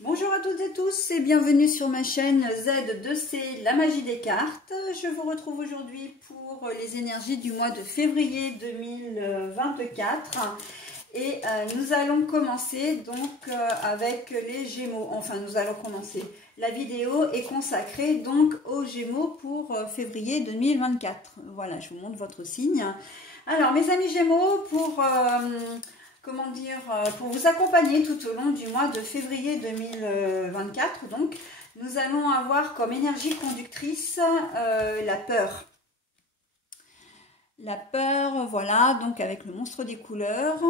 Bonjour à toutes et tous et bienvenue sur ma chaîne Z2C, la magie des cartes. Je vous retrouve aujourd'hui pour les énergies du mois de février 2024. Et nous allons commencer donc avec les Gémeaux. Enfin, nous allons commencer. La vidéo est consacrée donc aux Gémeaux pour février 2024. Voilà, je vous montre votre signe. Alors, mes amis Gémeaux, pour pour vous accompagner tout au long du mois de février 2024, donc, nous allons avoir comme énergie conductrice la peur. La peur, voilà, donc avec le monstre des couleurs.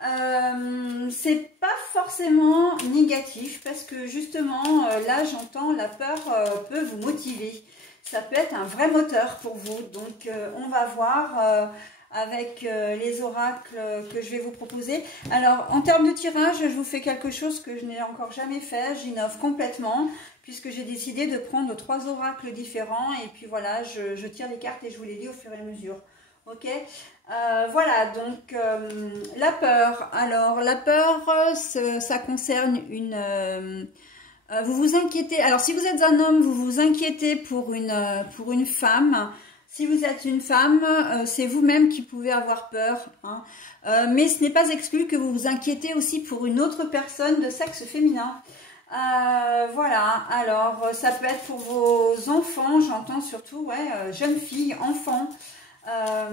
C'est pas forcément négatif parce que justement, là, j'entends la peur peut vous motiver. Ça peut être un vrai moteur pour vous. Donc, on va voir avec les oracles que je vais vous proposer. Alors, en termes de tirage, je vous fais quelque chose que je n'ai encore jamais fait. J'innove complètement puisque j'ai décidé de prendre 3 oracles différents et puis voilà, je tire les cartes et je vous les lis au fur et à mesure. Ok, voilà, donc la peur. Alors, la peur, ça concerne une... vous vous inquiétez. Alors, si vous êtes un homme, vous vous inquiétez pour une femme. Si vous êtes une femme, c'est vous-même qui pouvez avoir peur. Hein. Mais ce n'est pas exclu que vous vous inquiétez aussi pour une autre personne de sexe féminin. Voilà, alors ça peut être pour vos enfants, j'entends surtout, ouais, jeunes filles, enfants. La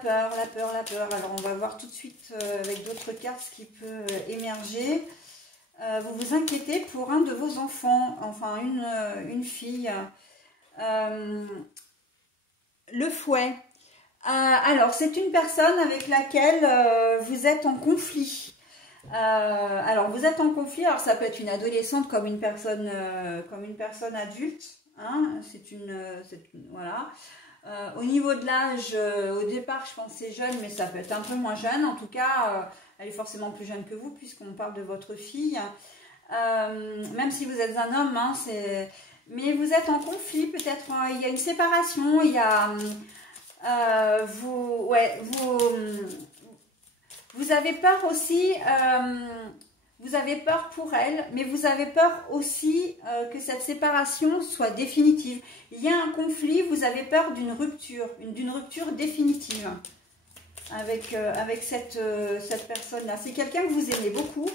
peur, la peur, la peur. Alors, on va voir tout de suite avec d'autres cartes ce qui peut émerger. Vous vous inquiétez pour un de vos enfants, enfin une fille. Le fouet. Alors, c'est une personne avec laquelle vous êtes en conflit. Alors, vous êtes en conflit. Alors, ça peut être une adolescente comme une personne adulte. Hein, voilà. Au niveau de l'âge, au départ, je pensais jeune, mais ça peut être un peu moins jeune. En tout cas, elle est forcément plus jeune que vous, puisqu'on parle de votre fille. Même si vous êtes un homme, hein, mais vous êtes en conflit, peut-être il y a une séparation, il y a... vous avez peur aussi... vous avez peur pour elle, mais vous avez peur aussi que cette séparation soit définitive. Il y a un conflit, vous avez peur d'une rupture définitive avec cette personne-là. C'est quelqu'un que vous aimez beaucoup.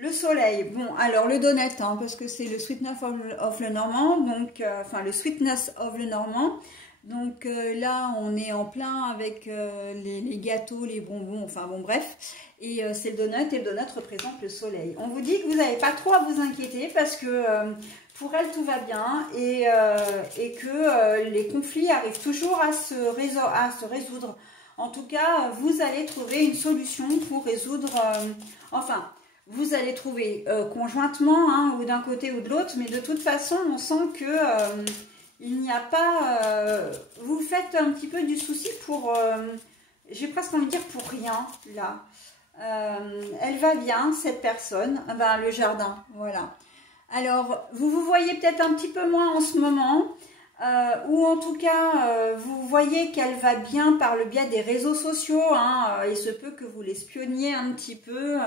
Le soleil, bon, alors le donut, hein, parce que c'est le sweetness of le Normand, donc, enfin le sweetness of le Normand. Donc là, on est en plein avec les gâteaux, les bonbons, enfin bon, bref. Et c'est le donut, et le donut représente le soleil. On vous dit que vous n'avez pas trop à vous inquiéter parce que pour elle, tout va bien et que les conflits arrivent toujours à se résoudre. En tout cas, vous allez trouver une solution pour résoudre... enfin, vous allez trouver conjointement, hein, ou d'un côté ou de l'autre, mais de toute façon, on sent que... il n'y a pas... vous faites un petit peu du souci pour... j'ai presque envie de dire pour rien, là. Elle va bien, cette personne. Ben, le jardin, voilà. Alors, vous vous voyez peut-être un petit peu moins en ce moment. Ou en tout cas, vous voyez qu'elle va bien par le biais des réseaux sociaux. Hein, il se peut que vous l'espioniez un petit peu.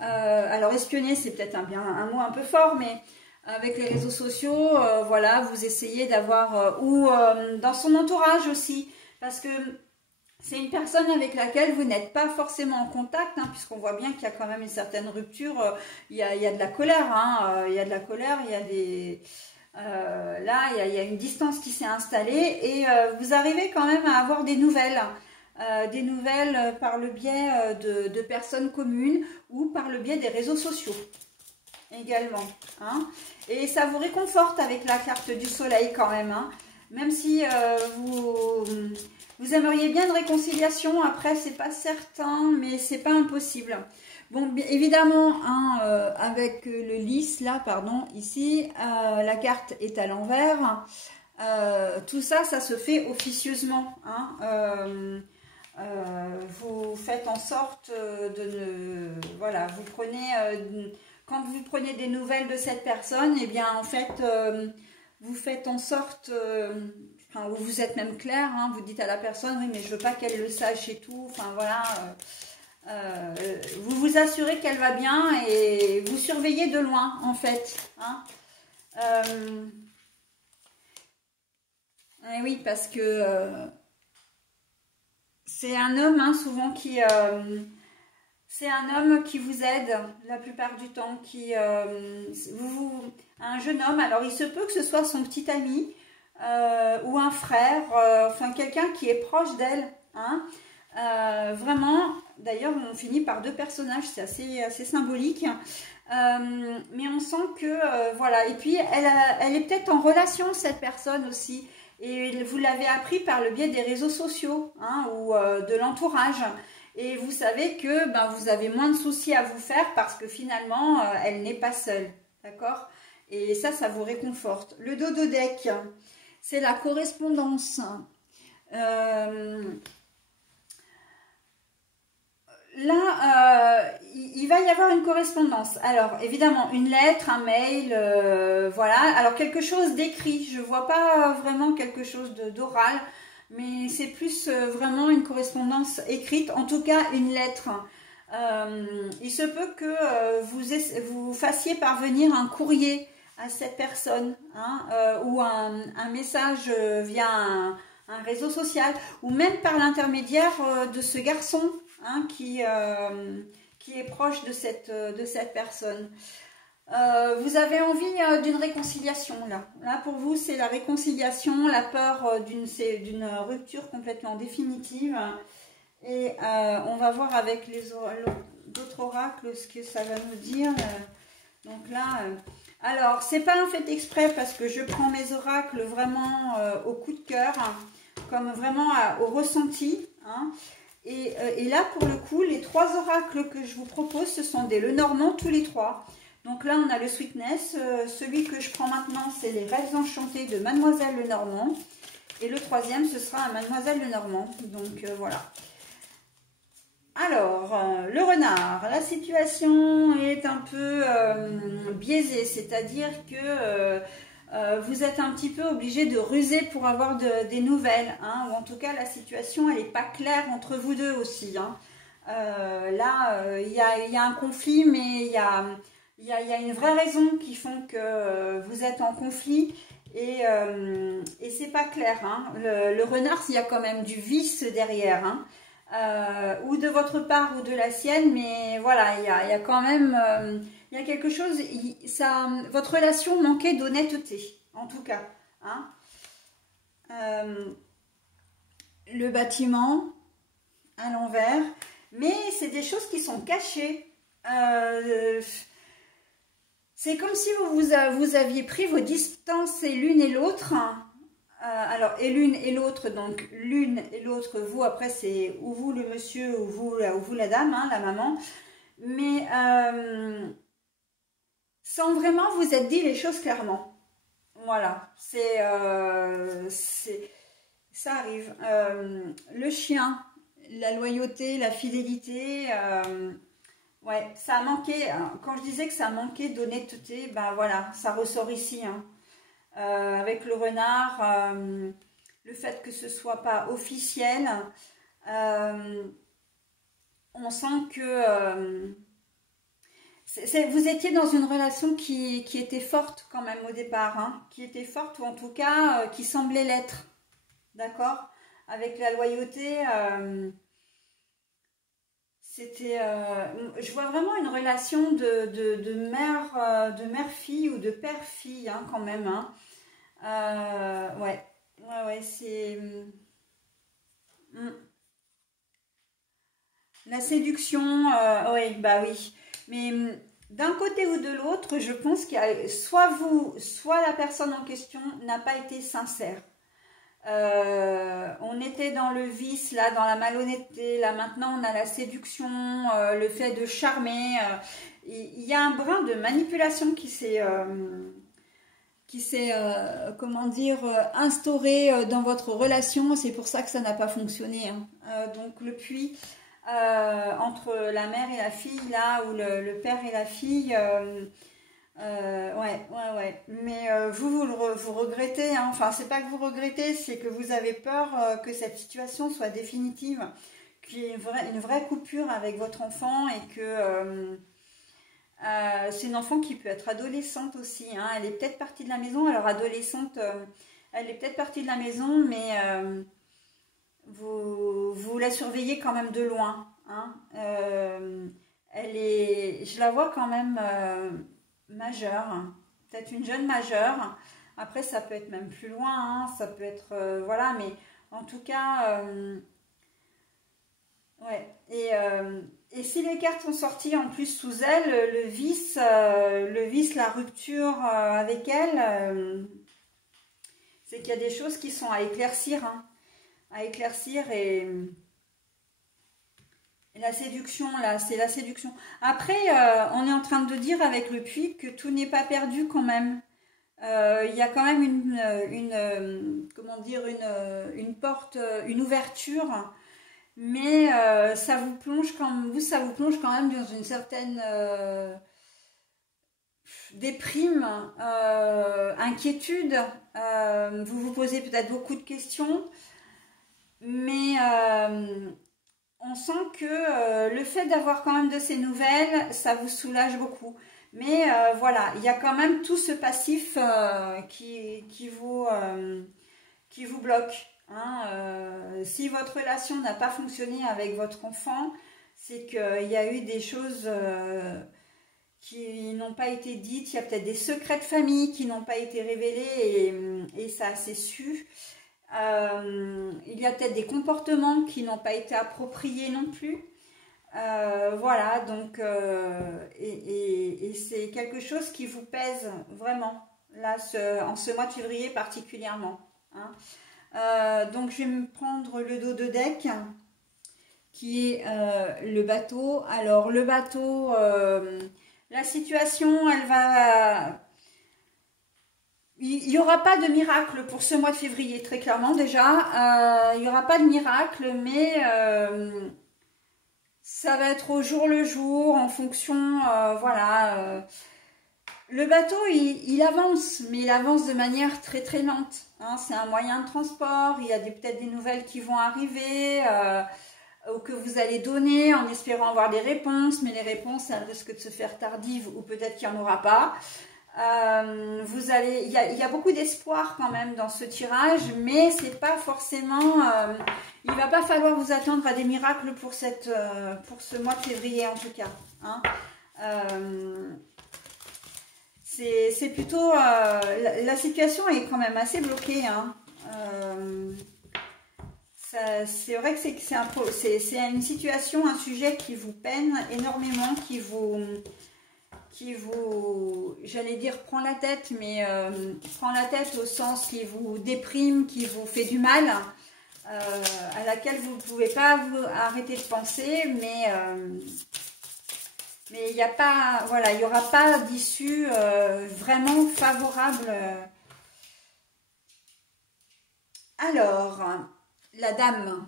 Alors, espionner, c'est peut-être un mot un peu fort, mais... avec les réseaux sociaux, voilà, vous essayez d'avoir, ou dans son entourage aussi, parce que c'est une personne avec laquelle vous n'êtes pas forcément en contact, hein, puisqu'on voit bien qu'il y a quand même une certaine rupture, il y a de la colère, hein, il y a de la colère, il y a des... là, il y a une distance qui s'est installée, et vous arrivez quand même à avoir des nouvelles par le biais de personnes communes, ou par le biais des réseaux sociaux. Également, hein. Et ça vous réconforte avec la carte du soleil quand même, hein. Même si vous aimeriez bien une réconciliation, après c'est pas certain, mais c'est pas impossible. Bon, bien évidemment, hein, avec le lys là, pardon, ici, la carte est à l'envers. Tout ça, ça se fait officieusement, hein. Vous faites en sorte de ne... Voilà, vous prenez... quand vous prenez des nouvelles de cette personne, eh bien, en fait, vous faites en sorte, enfin, vous êtes même clair, hein, vous dites à la personne, oui, mais je veux pas qu'elle le sache et tout, enfin, voilà, Vous vous assurez qu'elle va bien et vous surveillez de loin, en fait. Hein. Oui, parce que c'est un homme, hein, souvent, qui... c'est un homme qui vous aide la plupart du temps, un jeune homme. Alors, il se peut que ce soit son petit ami ou un frère, enfin quelqu'un qui est proche d'elle. Hein. Vraiment, d'ailleurs, on finit par deux personnages, c'est assez symbolique. Mais on sent que, voilà, et puis elle est peut-être en relation, cette personne aussi. Et vous l'avez appris par le biais des réseaux sociaux, hein, ou de l'entourage. Et vous savez que ben, vous avez moins de soucis à vous faire parce que finalement, elle n'est pas seule. D'accord? Et ça vous réconforte. Le dodo deck, c'est la correspondance. Là, il va y avoir une correspondance. Alors, évidemment, une lettre, un mail, voilà. Alors, quelque chose d'écrit. Je ne vois pas vraiment quelque chose d'oral. Mais c'est plus vraiment une correspondance écrite, en tout cas une lettre. Il se peut que vous fassiez parvenir un courrier à cette personne, hein, ou un message via un réseau social, ou même par l'intermédiaire de ce garçon, hein, qui est proche de cette personne. Vous avez envie d'une réconciliation là. Là pour vous c'est la réconciliation, la peur d'une rupture complètement définitive. Et on va voir avec d'autres oracles ce que ça va nous dire. Donc là, alors c'est pas un fait exprès parce que je prends mes oracles vraiment au coup de cœur, hein, comme vraiment au ressenti. Hein. Et là pour le coup, les trois oracles que je vous propose, ce sont des Lenormand tous les trois. Donc là, on a le Sweetness. Celui que je prends maintenant, c'est les Rêves Enchantés de Mademoiselle Lenormand. Et le troisième, ce sera un Mademoiselle Lenormand. Donc voilà. Alors, le renard. La situation est un peu biaisée. C'est-à-dire que vous êtes un petit peu obligé de ruser pour avoir des nouvelles. Hein, ou en tout cas, la situation, elle n'est pas claire entre vous deux aussi. Hein. Là, il y a un conflit, mais il y a une vraie raison qui font que vous êtes en conflit et c'est pas clair. Hein. Le renard, il y a quand même du vice derrière, hein. Ou de votre part ou de la sienne, mais voilà, il y a quand même il y a quelque chose, votre relation manquait d'honnêteté, en tout cas. Hein. Le bâtiment à l'envers, mais c'est des choses qui sont cachées. C'est comme si vous aviez pris vos distances et l'une et l'autre. Alors, et l'une et l'autre, donc l'une et l'autre, vous, après, c'est ou vous le monsieur ou vous la dame, hein, la maman. Mais sans vraiment vous être dit les choses clairement. Voilà, ça arrive. Le chien, la loyauté, la fidélité... ouais, ça a manqué, quand je disais que ça manquait d'honnêteté, ben voilà, ça ressort ici. Hein. Avec le renard, le fait que ce soit pas officiel, on sent que vous étiez dans une relation qui était forte quand même au départ, hein, qui était forte ou en tout cas qui semblait l'être, d'accord? Avec la loyauté... c'était, je vois vraiment une relation de mère-fille ou de père-fille, hein, quand même. Hein. Ouais, c'est... La séduction, oui, bah oui. Mais d'un côté ou de l'autre, je pense qu'il y a soit vous, soit la personne en question n'a pas été sincère. On était dans le vice, là, dans la malhonnêteté, là maintenant on a la séduction, le fait de charmer. Il y a un brin de manipulation qui s'est comment dire, instauré dans votre relation. C'est pour ça que ça n'a pas fonctionné. Hein. Donc le puits entre la mère et la fille, là, ou le père et la fille... ouais. Mais vous regrettez, hein. Enfin, c'est pas que vous regrettez, c'est que vous avez peur que cette situation soit définitive, qu'il y ait une vraie coupure avec votre enfant et que c'est une enfant qui peut être adolescente aussi. Hein. Elle est peut-être partie de la maison. Alors adolescente, elle est peut-être partie de la maison, mais vous la surveillez quand même de loin. Hein. Je la vois quand même majeure, peut-être une jeune majeure. Après, ça peut être même plus loin, hein. Ça peut être voilà, mais en tout cas, ouais. Et si les cartes sont sorties en plus sous elle, le vice, la rupture avec elle, c'est qu'il y a des choses qui sont à éclaircir, hein. À éclaircir et la séduction, là, c'est la séduction. Après, on est en train de dire avec le puits que tout n'est pas perdu quand même. Il y a quand même comment dire, une porte, une ouverture, mais ça vous plonge quand même dans une certaine déprime, inquiétude. Vous vous posez peut-être beaucoup de questions, mais on sent que le fait d'avoir quand même de ces nouvelles, ça vous soulage beaucoup. Mais voilà, il y a quand même tout ce passif qui vous bloque. Hein. Si votre relation n'a pas fonctionné avec votre enfant, c'est qu'il y a eu des choses qui n'ont pas été dites. Il y a peut-être des secrets de famille qui n'ont pas été révélés et ça s'est su. Il y a peut-être des comportements qui n'ont pas été appropriés non plus. Voilà, donc et c'est quelque chose qui vous pèse vraiment là en ce mois de février particulièrement, hein. Donc je vais me prendre le dos de deck qui est le bateau. Alors le bateau, la situation, elle va... Il n'y aura pas de miracle pour ce mois de février, très clairement déjà. Il n'y aura pas de miracle, mais ça va être au jour le jour, en fonction, voilà. Le bateau, il avance, mais il avance de manière très très lente. Hein. C'est un moyen de transport, il y a peut-être des nouvelles qui vont arriver, ou que vous allez donner en espérant avoir des réponses, mais les réponses, elles risquent de se faire tardives, ou peut-être qu'il n'y en aura pas. Il y a beaucoup d'espoir quand même dans ce tirage, mais c'est pas forcément... il va pas falloir vous attendre à des miracles pour ce mois de février en tout cas. Hein. C'est plutôt... la situation est quand même assez bloquée. Hein. C'est vrai que c'est une situation, un sujet qui vous peine énormément, qui vous, j'allais dire, prend la tête, mais prend la tête au sens qui vous déprime, qui vous fait du mal, à laquelle vous ne pouvez pas arrêter de penser, mais il n'y a pas, voilà, il n'y aura pas d'issue vraiment favorable. Alors, la dame.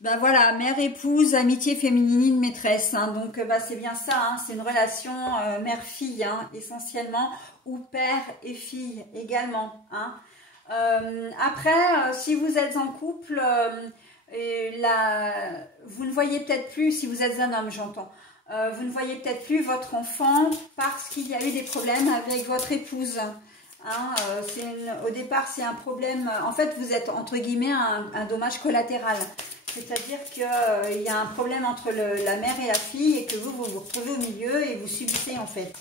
Ben voilà, mère, épouse, amitié féminine, maîtresse. Hein, donc, c'est bien ça. Hein, c'est une relation mère-fille, hein, essentiellement, ou père et fille également. Hein. Après, si vous êtes en couple, vous ne voyez peut-être plus, si vous êtes un homme, j'entends, vous ne voyez peut-être plus votre enfant parce qu'il y a eu des problèmes avec votre épouse. Hein, au départ, c'est un problème. En fait, vous êtes entre guillemets un dommage collatéral. C'est-à-dire qu'il y a un problème entre la mère et la fille et que vous vous retrouvez au milieu et vous subissez en fait.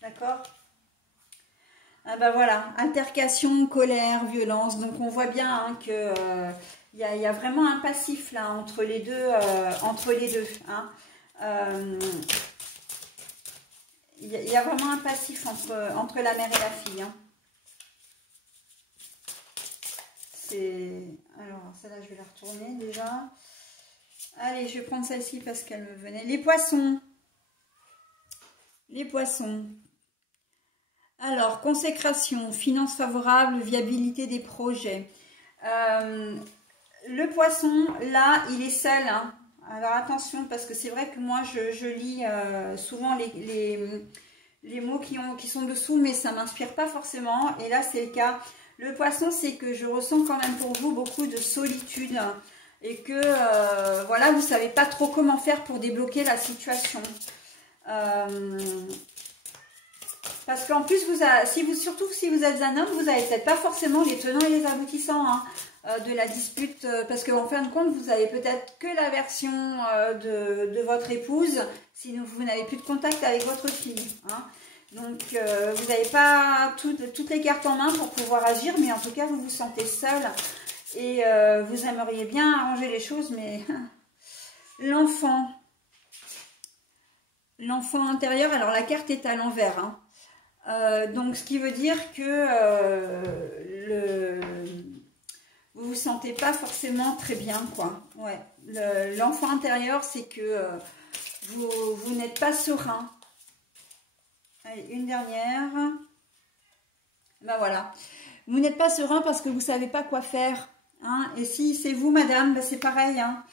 D'accord? Ah ben voilà, altercation, colère, violence. Donc on voit bien hein, que il y a vraiment un passif là entre les deux. Hein. Il y a vraiment un passif entre la mère et la fille. Hein. Alors, celle-là, je vais la retourner déjà. Allez, je vais prendre celle-ci parce qu'elle me venait. Les poissons. Les poissons. Alors, consécration, finances favorables, viabilité des projets. Le poisson, là, il est seul. Hein. Alors, attention, parce que c'est vrai que moi, je lis souvent les mots qui sont dessous, mais ça ne m'inspire pas forcément. Et là, c'est le cas. Le poisson, c'est que je ressens quand même pour vous beaucoup de solitude. et que voilà, vous ne savez pas trop comment faire pour débloquer la situation. Parce qu'en plus, surtout si vous êtes un homme, vous n'avez peut-être pas forcément les tenants et les aboutissants hein, de la dispute. Parce qu'en fin de compte, vous avez peut-être que la version de votre épouse, si vous n'avez plus de contact avec votre fille. Hein. Donc, vous n'avez pas toutes les cartes en main pour pouvoir agir, mais en tout cas, vous vous sentez seul. Et vous aimeriez bien arranger les choses, mais l'enfant intérieur, alors la carte est à l'envers. Hein. Donc, ce qui veut dire que vous vous sentez pas forcément très bien, quoi. Ouais. L'enfant intérieur, c'est que vous n'êtes pas serein. Allez, une dernière. Ben voilà. Vous n'êtes pas serein parce que vous savez pas quoi faire. Hein. Et si c'est vous, madame, ben c'est pareil. Hein.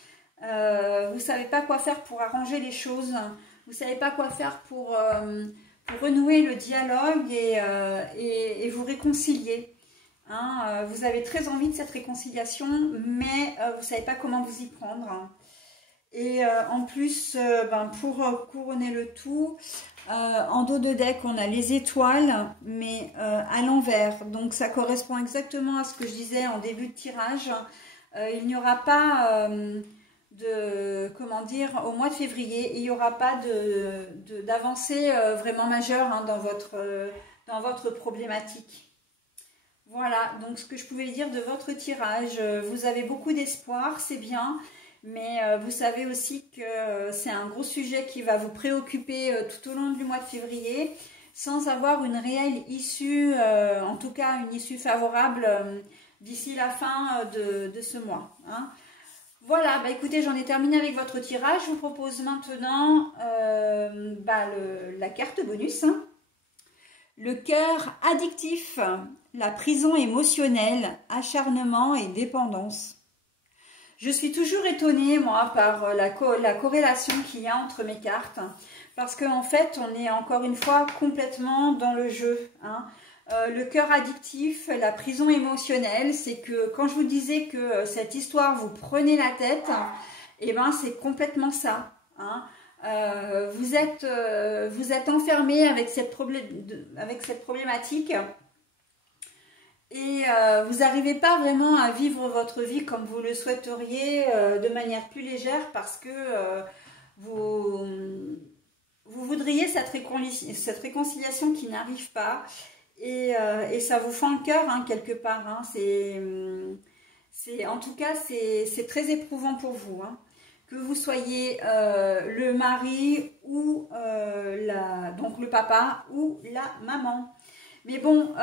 Vous savez pas quoi faire pour arranger les choses. Vous savez pas quoi faire pour renouer le dialogue et vous réconcilier. Hein, vous avez très envie de cette réconciliation, mais vous ne savez pas comment vous y prendre. Et en plus, pour couronner le tout, en dos de deck, on a les étoiles, mais à l'envers. Donc ça correspond exactement à ce que je disais en début de tirage. Il n'y aura pas... au mois de février, il n'y aura pas d'avancée vraiment majeure hein, dans votre problématique. Voilà, donc ce que je pouvais dire de votre tirage, vous avez beaucoup d'espoir, c'est bien, mais vous savez aussi que c'est un gros sujet qui va vous préoccuper tout au long du mois de février, sans avoir une réelle issue, en tout cas une issue favorable d'ici la fin de ce mois. Hein. Voilà, bah écoutez, j'en ai terminé avec votre tirage. Je vous propose maintenant la carte bonus. Hein. Le cœur addictif, la prison émotionnelle, acharnement et dépendance. Je suis toujours étonnée, moi, par la corrélation qu'il y a entre mes cartes. Parce qu'en fait, on est encore une fois complètement dans le jeu. Hein. Le cœur addictif, la prison émotionnelle, c'est que quand je vous disais que cette histoire vous prenait la tête, et ben c'est complètement ça. Hein. Vous êtes enfermé avec cette problématique et vous n'arrivez pas vraiment à vivre votre vie comme vous le souhaiteriez de manière plus légère parce que vous voudriez cette réconciliation qui n'arrive pas. Et ça vous fend le cœur hein, quelque part. Hein. En tout cas, c'est très éprouvant pour vous. Hein. Que vous soyez le mari ou donc le papa ou la maman. Mais bon,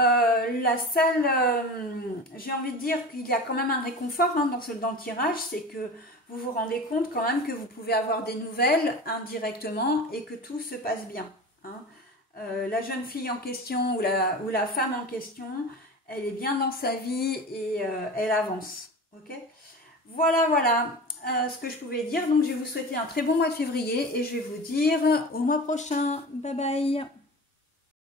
j'ai envie de dire qu'il y a quand même un réconfort hein, dans le tirage, c'est que vous vous rendez compte quand même que vous pouvez avoir des nouvelles indirectement et que tout se passe bien. Hein. La jeune fille en question ou la femme en question, elle est bien dans sa vie et elle avance. Ok ? Voilà ce que je pouvais dire. Donc, je vais vous souhaiter un très bon mois de février et je vais vous dire au mois prochain. Bye bye.